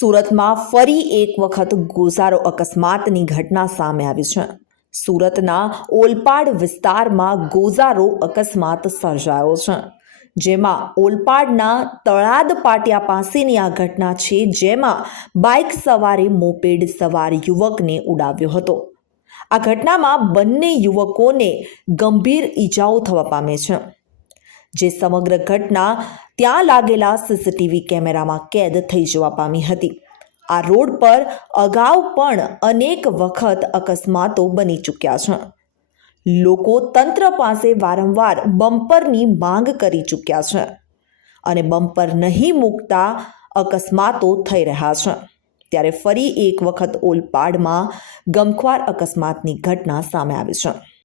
સુરતમાં ફરી એક વખત ગોઝારો અકસ્માતની ઘટના સામે આવી છે. સુરતના ઓલપાડ વિસ્તારમાં ગોઝારો અકસ્માત સર્જાયો છે. જેમાં ઓલપાડના તળાદ પાટિયા પાસેની આ ઘટના છે જેમાં બાઇક સવારે મોપેડ સવાર યુવકને ઉડાવ્યો હતો. આ ઘટનામાં બંને યુવકોને ગંભીર ઈજાઓ થવા પામે છે. જે સમગ્ર ઘટના ત્યાં લાગેલા સીસીટીવી કેમેરામાં કેદ થઈ જવા પામી હતી. આ રોડ પર અગાઉ પણ અનેક વખત અકસ્માતો બની ચૂક્યા છે. લોકો તંત્ર પાસે વારંવાર બમ્પરની માંગ કરી ચૂક્યા છે અને બમ્પર નહીં મૂકતા અકસ્માતો થઈ રહ્યા છે. ત્યારે ફરી એક વખત ઓલપાડમાં ગમખ્વાર અકસ્માતની ઘટના સામે આવી છે.